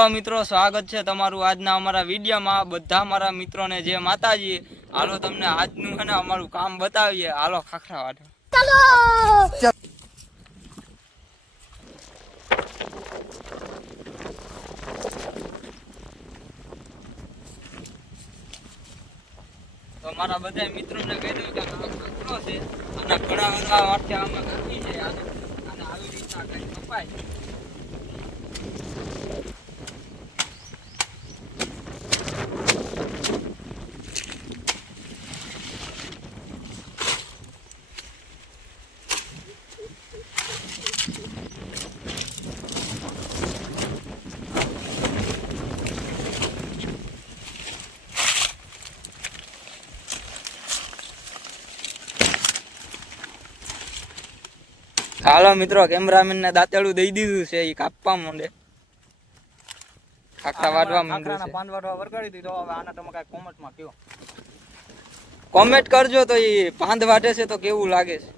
હાલો મિત્રો, સ્વાગત છે તમારું આજના અમારા વિડીયોમાં। બધા અમારા મિત્રોને જય માતાજી। હાલો તમને આજનું છે ને અમારું કામ બતાવીએ। હાલો ખાખરા વાટે ચાલો। તો મારા બધા મિત્રોને કહી દઉં કે આ ખાખરો છે અને ઘણા બધા માટે આમાં કાપી છે અને આવી રીતના કઈ કપાય। હાલો મિત્રો, કેમેરામેન ને દાંતેડું દઈ દીધું છે, એ કાપવા માંડે, ખાખરા વાટવા માંડે છે। પાન વાટવા વરગાડી દીધો। હવે આના તમે કઈ કોમેન્ટમાં કયો, કોમેન્ટ કરજો તો એ પાંદ વાટે છે તો કેવું લાગે છે।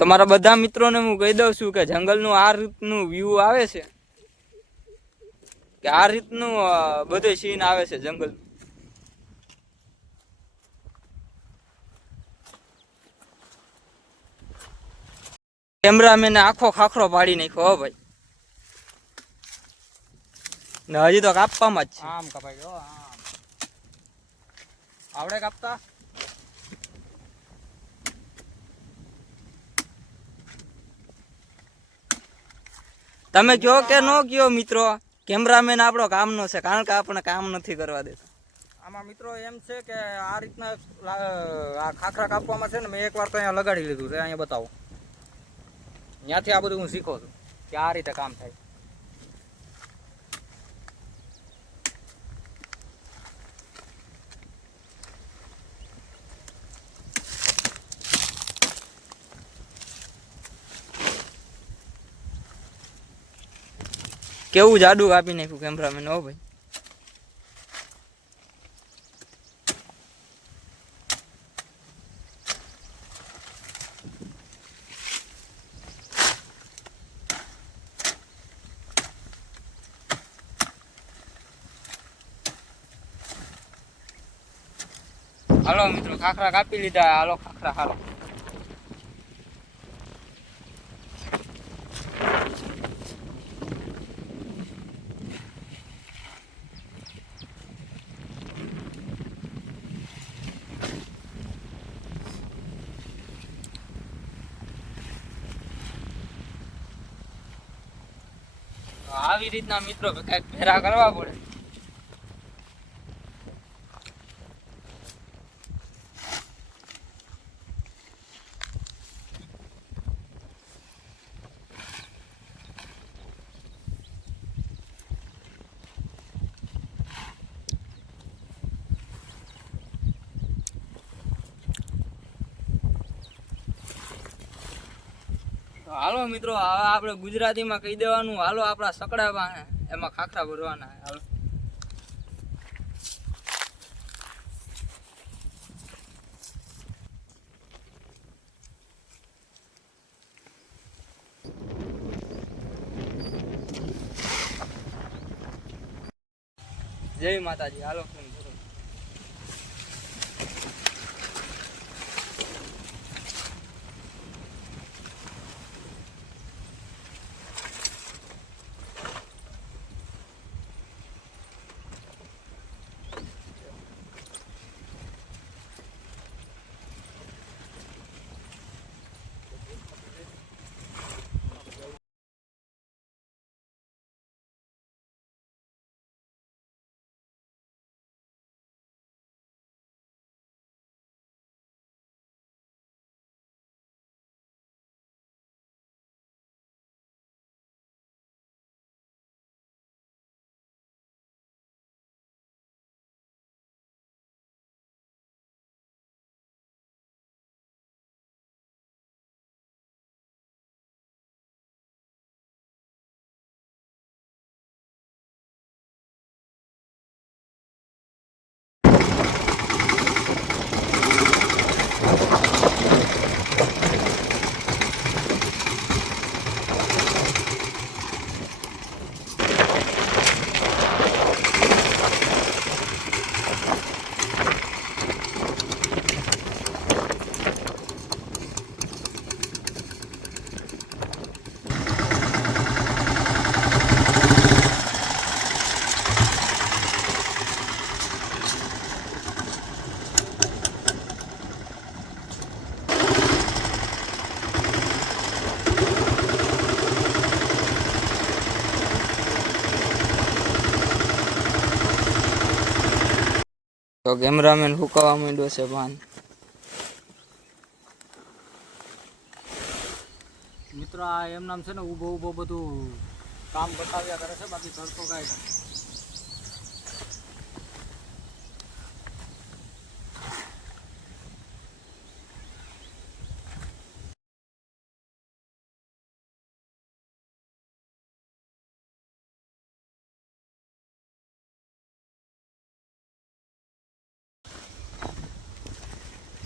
તમારા બધા મિત્રોને હું કહી દઉં છું કે જંગલનું આ રીતનું વ્યૂ આવે છે, કે આ રીતનું બધું સીન આવે છે જંગલ। કેમેરામેને આખો ખાખરો પાડી નાખ્યો હો ભાઈ, ને હજી તો કાપવામાં જ છે। આમ કપાઈ ગયો, આમ આવડે કાપતા। તમે કયો કે નો કયો મિત્રો, કેમેરામેન આપણો કામનો છે, કારણ કે આપણે કામ નથી કરવા દેતા। આમાં મિત્રો એમ છે કે આ રીતના આ ખાખરા કાપવામાં છે ને, મેં એકવાર તો અહીંયા લગાડી લીધું છે, અહીંયા બતાવો, ત્યાંથી આ બધું હું શીખો છું કે આ રીતે કામ થાય। કેવું જાડું કાપી નાખ્યું કેમેરામેન હો ભાઈ। હાલો મિત્રો, ખાખરા કાપી લીધા। હાલો ખાખરા હાલો। આવી રીતના મિત્રો કઈક ફેરા કરવા પડે। હાલો મિત્રો, હવે આપણે ગુજરાતીમાં કહી દેવાનું, હાલો આપણા સકડા પાસે એમાં ખાખરા ભરવાના। હાલો જય માતાજી। હાલો તો કેમેરામેન હુકાવા માંડ્યો છે પાન. મિત્રો આ એમ નામ છે ને ઊભો બધું કામ બતાવ્યા કરે છે, બાકી તડકો કાંઈ નથી.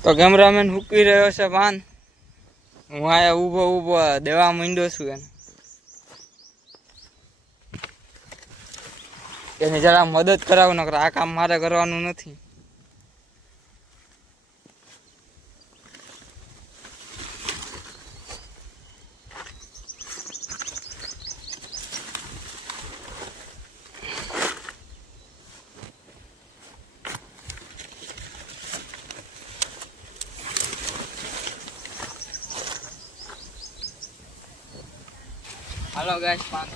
તો કેમેરામેન હુકી રહ્યો છે પાન. હું આયા ઊભો દેવા માંડ્યો છું એને. એને જરા મદદ કરાવો, નકર આ કામ મારે કરવાનું નથી. હાલો ગાઈસ, પાન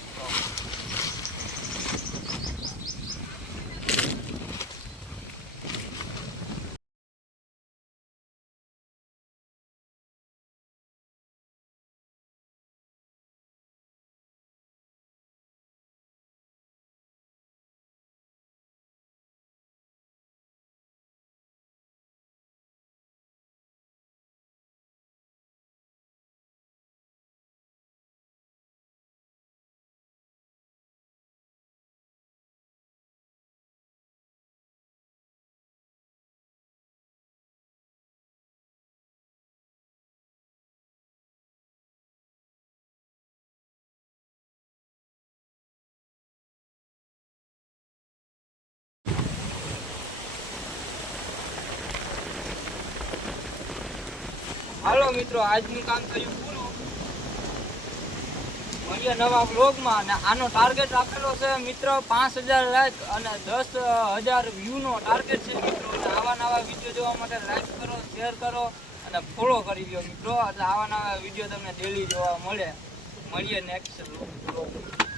હાલો મિત્રો, આજનું કામ થયું પૂરું. મળીએ નવા બ્લોગમાં. અને આનો ટાર્ગેટ રાખેલો છે મિત્રો 5000 લાઈક અને 10,000 વ્યૂનો ટાર્ગેટ છે મિત્રો. એટલે આવા નવા વિડીયો જોવા માટે લાઈક કરો, શેર કરો અને ફોલો કરી દો મિત્રો. એટલે આવા નવા વિડીયો તમને ડેલી જોવા મળે. મળીએ નેક્સ્ટ બ્લોગમાં.